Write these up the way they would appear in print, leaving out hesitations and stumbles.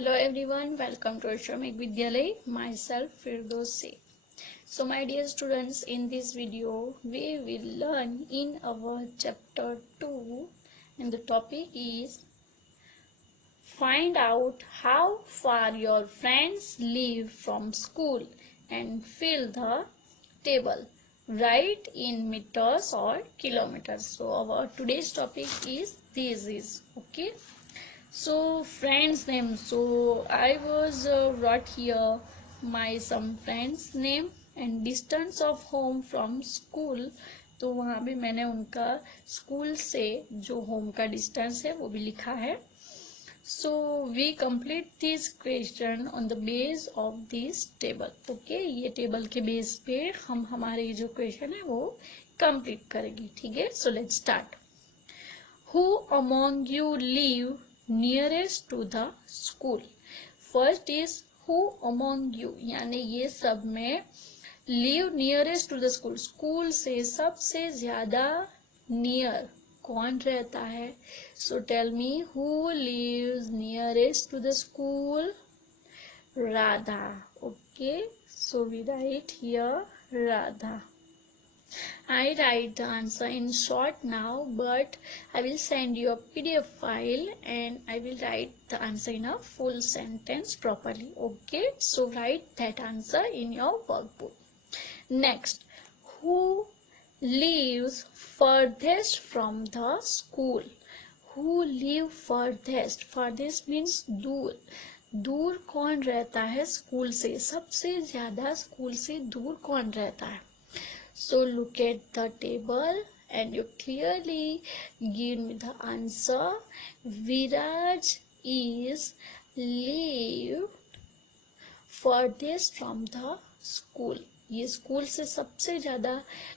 Hello everyone, welcome to Ashramik Vidyalay. Myself Firdausi. So my dear students, in this video we will learn in our chapter 2 and the topic is find out how far your friends live from school and fill the table. Write in meters or kilometers. So our today's topic is this okay. So friends name, so I was wrote here my some friends name and distance of home from school. तो वहाँ भी मैंने उनका school से जो home का distance है वो भी लिखा है. So we complete this question on the base of this table. Okay, ये टेबल के बेस पे हम हमारे जो क्वेश्चन है वो कंप्लीट करेंगे. ठीक है, so let's start. Who among you live nearest to the school? First is who among you, यानी ये सब में live nearest to the school, school से सबसे ज्यादा near कौन रहता है? So tell me who lives nearest to the school? Radha. Okay, so we write here Radha. I write the answer in short now, but I will send you a PDF file and I will write the answer in a full sentence properly. Okay, so write that answer in your workbook. Next, who lives furthest from the school? Who live furthest? Furthest means दूर. दूर कौन रहता है school से? सबसे ज्यादा school से दूर कौन रहता है? So look at the table and you clearly give me the answer. Viraj is lived furthest from the school. ये स्कूल से सबसे ज्यादा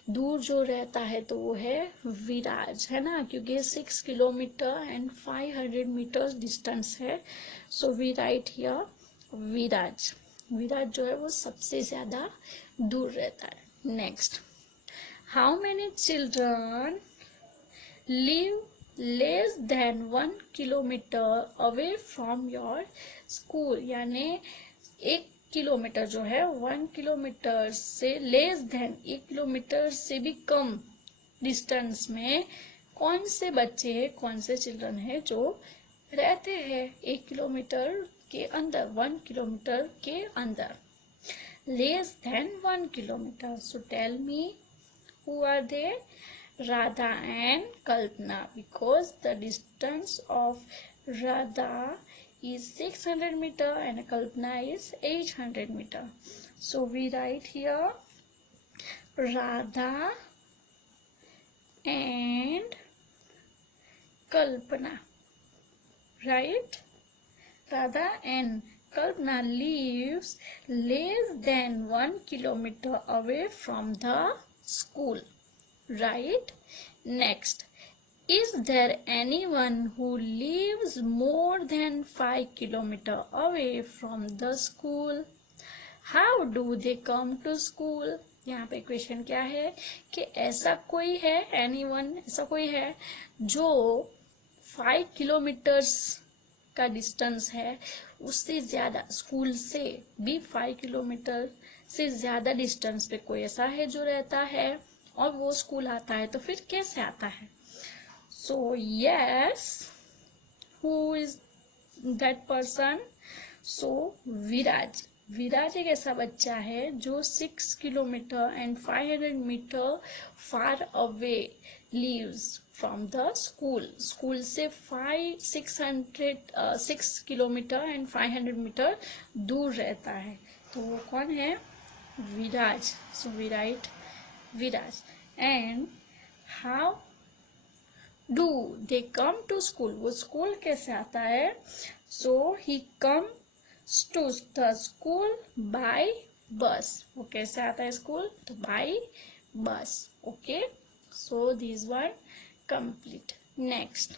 दूर जो रहता है तो वो है विराज, है ना, क्योंकि 6 किलोमीटर एंड 500 मीटर्स डिस्टेंस है. सो वी राइट हियर विराज. विराज जो है वो सबसे ज्यादा दूर रहता है. Next, how many children live less than 1 kilometer away from your school? यानी 1 किलोमीटर जो है 1 किलोमीटर से लेस देन 1 किलोमीटर से भी कम डिस्टेंस में कौन से बच्चे, कौन से चिल्ड्रन है जो रहते हैं 1 किलोमीटर के अंदर, 1 किलोमीटर के अंदर, less than 1 kilometer. So tell me who are they? Radha and Kalpana, because the distance of Radha is 600 meter and Kalpana is 800 meter. So we write here Radha and Kalpana, right? Radha and Kalpana lives less than 1 kilometer away from the school, right? Next, is there anyone who lives more than 5 kilometer away from the school? How do they come to school? यहाँ पे question क्या है कि ऐसा कोई है, anyone, ऐसा कोई है जो 5 किलोमीटर्स का डिस्टेंस है, उससे ज्यादा स्कूल से भी 5 किलोमीटर से ज्यादा डिस्टेंस पे कोई ऐसा है जो रहता है और वो स्कूल आता है, तो फिर कैसे आता है? So yes, who is that person? So Viraj. Viraj एक ऐसा बच्चा है जो 6 kilometre and 500 metre far away lives from the school. School से 6 किलोमीटर एंड 500 मीटर दूर रहता है, तो वो कौन है? Viraj. So we write Viraj. And how do they come to school? वो स्कूल कैसे आता है? So he comes to the school by bus. वो कैसे आता है स्कूल? तो by bus. Okay, so these were complete. Next,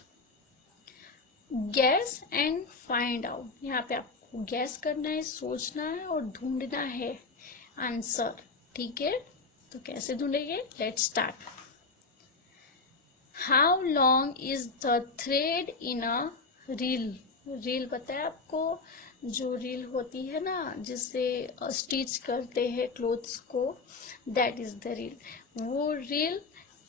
guess and find out. यहाँ पे आपको guess करना है, सोचना है और ढूंढना है आंसर. ठीक है, तो कैसे ढूंढेंगे? Let's start. How long is the thread in a reel? Reel पता है आपको? जो रील होती है ना, जिससे स्टिच करते हैं क्लोथ्स को, दैट इज द रील। वो रील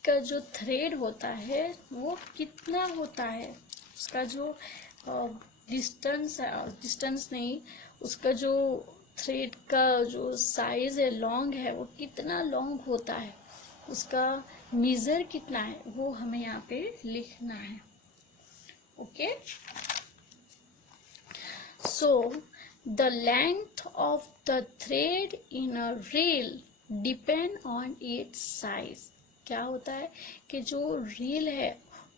का जो थ्रेड होता है वो कितना होता है, उसका जो डिस्टेंस है, डिस्टेंस नहीं, उसका जो थ्रेड का जो साइज है, लॉन्ग है, वो कितना लॉन्ग होता है, उसका मेजर कितना है, वो हमें यहाँ पे लिखना है। Okay, so the length of the thread in a reel depend on its size। क्या होता है कि जो रील है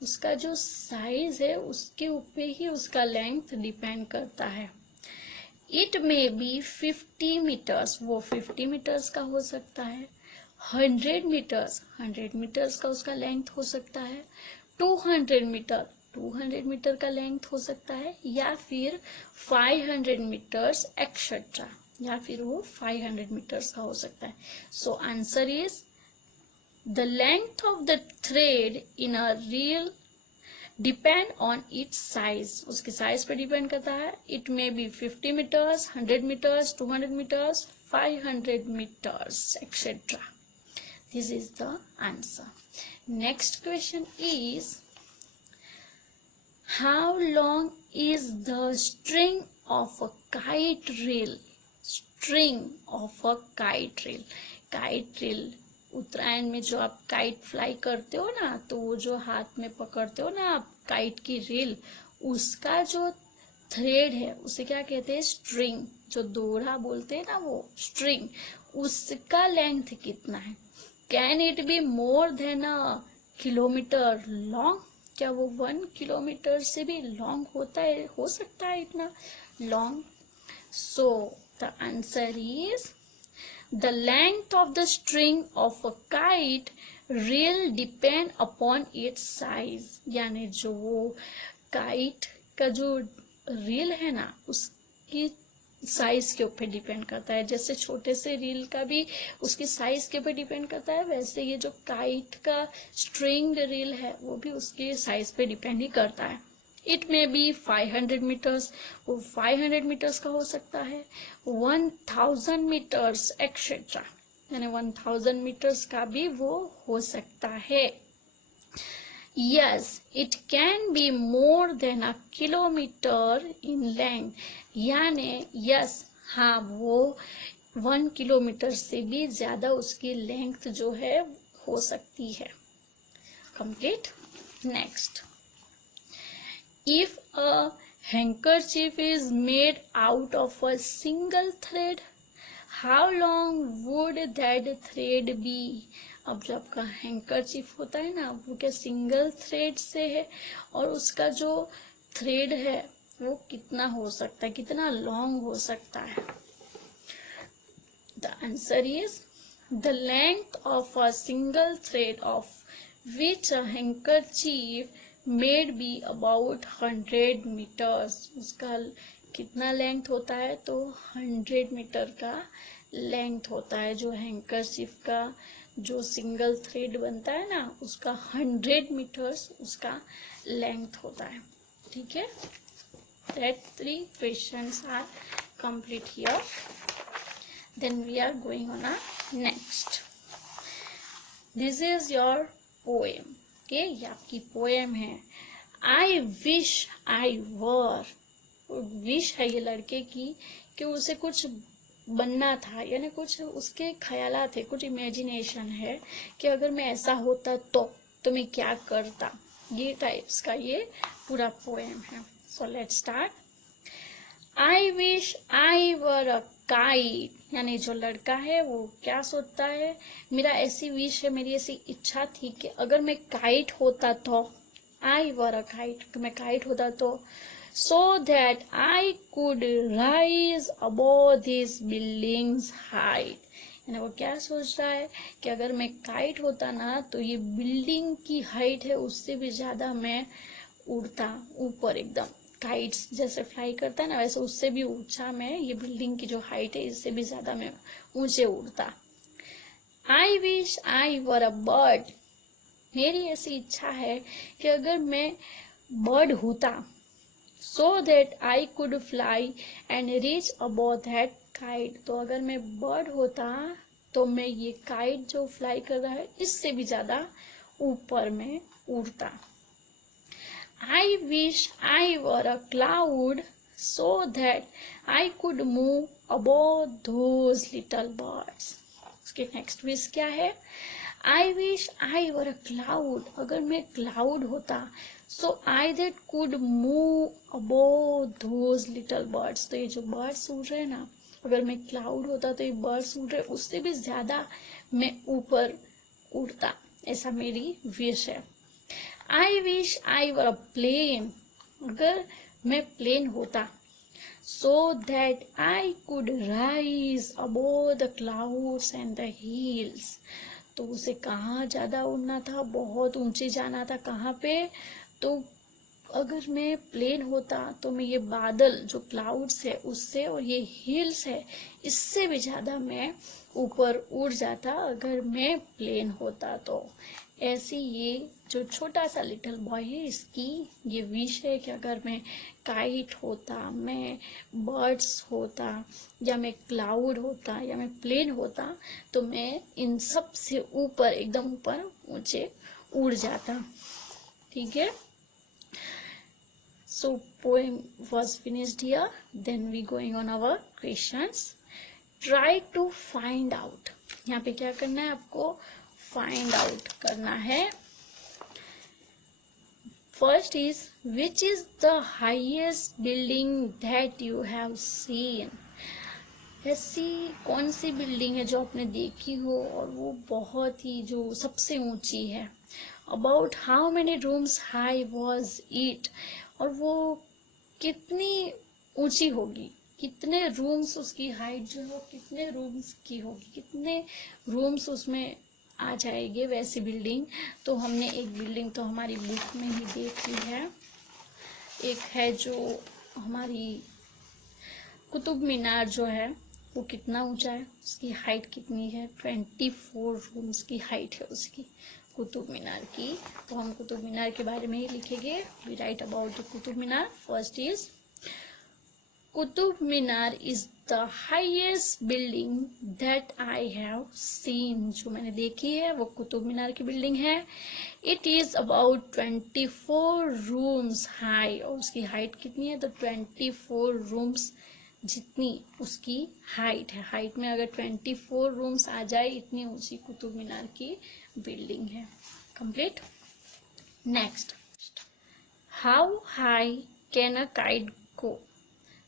उसका जो साइज है उसके ऊपर ही उसका लेंथ डिपेंड करता है। इट में बी 50 मीटर्स, वो 50 मीटर्स का हो सकता है। 100 मीटर्स, 100 मीटर्स का उसका लेंथ हो सकता है। 200 मीटर, 200 मीटर का लेंथ हो सकता है, या फिर 500 मीटर्स एक्सेट्रा, या फिर वो 500 मीटर्स का हो सकता है। So answer is the length of the thread in a reel depend on its size, उसके साइज पर डिपेंड करता है। It may be 50 metres, 100 metres, 200 metres, 500 metres etcetera. This is the answer. Next question is how long is the string of a kite reel? String of a kite reel, kite reel, उत्तरायण में जो आप kite fly करते हो ना, तो वो जो हाथ में पकड़ते हो ना आप काइट की रील, उसका जो थ्रेड है उसे क्या कहते हैं? स्ट्रिंग। जो दोरा बोलते हैं ना वो स्ट्रिंग, उसका लेंथ कितना है? Can it be more than a kilometre long? क्या वो 1 किलोमीटर से भी लॉन्ग होता है, हो सकता है इतना long? So the answer is the length of the string of a kite reel depend upon its size। यानी जो वो काइट का जो रील है ना उसकी साइज के ऊपर डिपेंड करता है। जैसे छोटे से रील का भी उसकी साइज के ऊपर डिपेंड करता है, वैसे ये जो काइट का स्ट्रिंग रील है वो भी उसके साइज पे डिपेंड ही करता है। इट मे बी 500 मीटर्स, वो 500 मीटर्स का हो सकता है, 1000 मीटर्स एक्सेट्रा, यानी 1000 मीटर्स का भी वो हो सकता है। Yes, it can be more than a kilometre in length, यानी यस, हाँ, वो 1 किलोमीटर से भी ज्यादा उसकी लेंथ जो है हो सकती है। Complete. Next, if a handkerchief is made out of a single thread, how long would that thread be? अब जो आपका हैंकरचीफ होता है ना, वो क्या सिंगल थ्रेड से है, और उसका जो थ्रेड है वो कितना हो सकता है, कितना लॉन्ग हो सकता है? The answer is the length of a single thread of which a handkerchief made be about 100 metres. उसका कितना लेंथ होता है? तो 100 मीटर का लेंथ होता है। जो हैंकरचिफ का जो सिंगल थ्रेड बनता है ना, उसका 100 मीटर्स उसका लेंथ होता है। ठीक है, that 3 questions are complete here. Then we are going on a next. This is your poem. Okay, ये आपकी पोएम है। I wish I were, wish है ये लड़के की कि उसे कुछ बनना था, यानी कुछ उसके ख्यालात थे, कुछ इमेजिनेशन है कि अगर मैं ऐसा होता तो मैं क्या करता। ये टाइप्स का ये पूरा पोएम है। So let's start. I wish I were a kite, यानी जो लड़का है वो क्या सोचता है, मेरा ऐसी विश है, मेरी ऐसी इच्छा थी कि अगर मैं काइट होता तो, आई वर अ काइट, मैं काइट होता तो, so that I could rise above this buildings height. यानी वो क्या सोच रहा है कि अगर मैं काइट होता ना तो ये बिल्डिंग की हाइट है उससे भी ज्यादा मैं उड़ता ऊपर, एकदम काइट्स जैसे फ्लाई करता है ना वैसे उससे भी ऊंचा मैं, ये बिल्डिंग की जो हाइट है इससे भी ज्यादा मैं ऊंचे उड़ता। I wish I were a bird, मेरी ऐसी इच्छा है कि अगर मैं बर्ड होता, so that I could fly and reach above that kite. तो अगर मैं बर्ड होता तो मैं ये काइट जो फ्लाई कर रहा है इससे भी ज्यादा ऊपर में उड़ता. I wish I were a cloud so that I could move above those little birds. उसके नेक्स्ट विश क्या है? I wish I were a cloud. अगर मैं क्लाउड होता so I that could move above those little birds. तो ये जो birds उड़ रहे हैं ना, अगर मैं क्लाउड होता तो ये बर्ड्स उड़ रहे उससे भी ज्यादा मैं ऊपर उड़ता. ऐसा मेरी विश है. I wish I were a plane. अगर मैं प्लेन होता so that I could rise above the clouds and the hills. तो उसे कहाँ ज्यादा उड़ना था, बहुत ऊंचे जाना था. कहाँ पे? तो अगर मैं प्लेन होता तो मैं ये बादल जो क्लाउड्स है उससे और ये हिल्स है इससे भी ज्यादा मैं ऊपर उड़ जाता अगर मैं प्लेन होता. तो ऐसी ये जो छोटा सा लिटिल बॉय है इसकी ये विश है कि अगर मैं काइट होता, मैं बर्ड्स होता, या मैं क्लाउड होता, या मैं प्लेन होता तो मैं इन सब से ऊपर, एकदम ऊपर ऊंचे उड़ जाता. ठीक है. So poem was finished here. Then we going on our questions. Try to find out. यहाँ पे क्या करना है आपको? Find out करना है. First is which is the highest building that you have seen. ऐसी कौन सी बिल्डिंग है जो आपने देखी हो और वो बहुत ही जो सबसे ऊंची है. About how many rooms high was it. और वो कितनी ऊंची होगी, कितने रूम्स उसकी हाइट जो है कितने रूम्स की होगी, कितने रूम्स उसमें आ जाएंगे वैसी बिल्डिंग. तो हमने एक बिल्डिंग तो हमारी बुक में ही देखी है. एक है जो हमारी कुतुब मीनार जो है वो कितना ऊंचा है, उसकी हाइट कितनी है? 24 रूम्स की हाइट है उसकी कुतुब मीनार की. तो हम कुतुब मीनार के बारे में ही लिखेंगे. We write about the Qutub Minar. First is Qutub Minar is the highest building that I have seen. जो मैंने देखी है वो कुतुब मीनार की बिल्डिंग है. It is about 24 rooms high. और उसकी हाइट कितनी है? तो 24 रूम्स जितनी उसकी हाइट है. हाइट में अगर 24 रूम्स आ जाए इतनी ऊंची कुतुब मीनार की बिल्डिंग है. Complete. Next, how high can a kite go.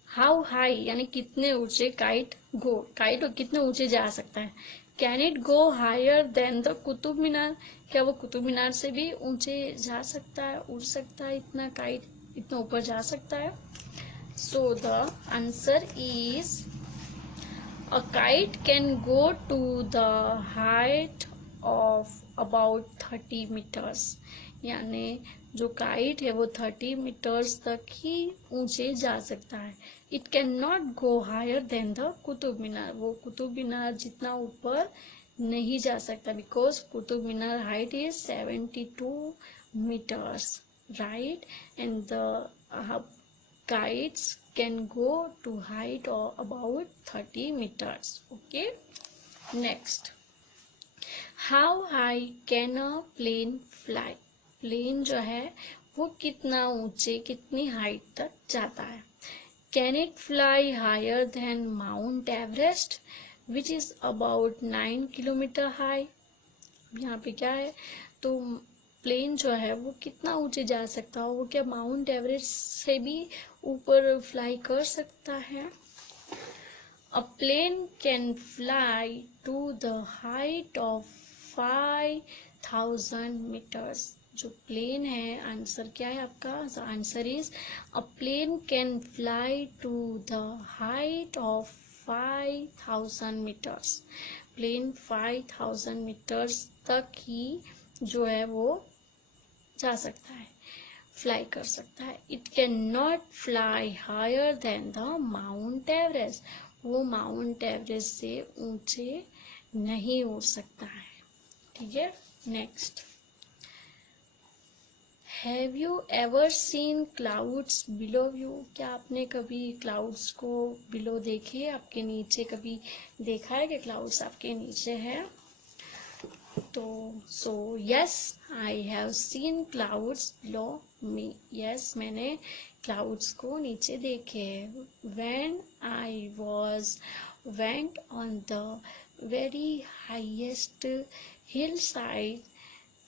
How high यानी कितने ऊंचे काइट गो. काइट कितने ऊंचे जा सकता है. Can it go higher than the Qutub Minar. क्या वो कुतुब मीनार से भी ऊंचे जा सकता है, उड़ सकता है, इतना काइट इतना ऊपर जा सकता है. So the answer is a kite can go to the height of about 30 meters. यानी जो काइट है वो 30 मीटर्स तक ही ऊंचे जा सकता है. It cannot go higher than the Qutub Minar. वो कुतुब मीनार जितना ऊपर नहीं जा सकता because Qutub Minar height is 72 meters, right? And the kites can go to height of about 30 meters. Okay. Next, how high can a plane fly. Plane जो है वो कितना ऊंचे, कितनी हाइट तक जाता है. Can it fly higher than Mount Everest which is about 9 kilometre high. यहाँ पे क्या है? तो प्लेन जो है वो कितना ऊंचे जा सकता हो, वो क्या माउंट एवरेस्ट से भी ऊपर फ्लाई कर सकता है. A plane can fly to the height of 5000 metres. जो प्लेन है, आंसर क्या है आपका? Answer is a plane can fly to the height of 5000 metres. Plane 5000 metres तक ही जो है वो जा सकता है, फ्लाई कर सकता है. It can not fly higher than the Mount Everest. वो माउंट एवरेस्ट से ऊंचे नहीं उड़ सकता है. ठीक है. Next, have you ever seen clouds below you? क्या आपने कभी क्लाउड्स को बिलो देखे, आपके नीचे कभी देखा है कि क्लाउड्स आपके नीचे है? तो so yes, I have seen clouds below me. Yes, मैंने क्लाउड्स को नीचे देखे। When I was went on the very highest hill side,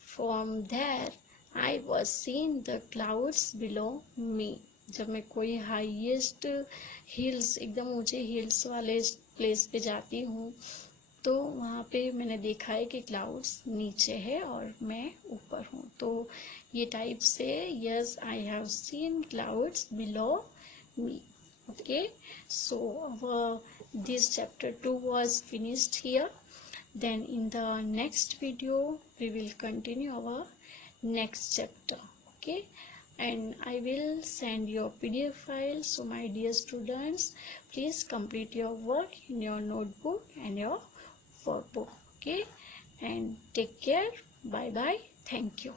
from there I was seen the clouds below me. जब मैं कोई हाईएस्ट हिल्स, एकदम ऊंचे hills वाले प्लेस पे जाती हूँ, तो वहाँ पे मैंने देखा है कि क्लाउड्स नीचे है और मैं ऊपर हूँ। तो ये टाइप से yes, I have seen clouds below me. Okay, so this chapter 2 was finished here. Then in the next video we will continue our next chapter. Okay, and I will send your PDF file. So my dear students, please complete your work in your notebook and your workbook. Okay, and take care. Bye bye. Thank you.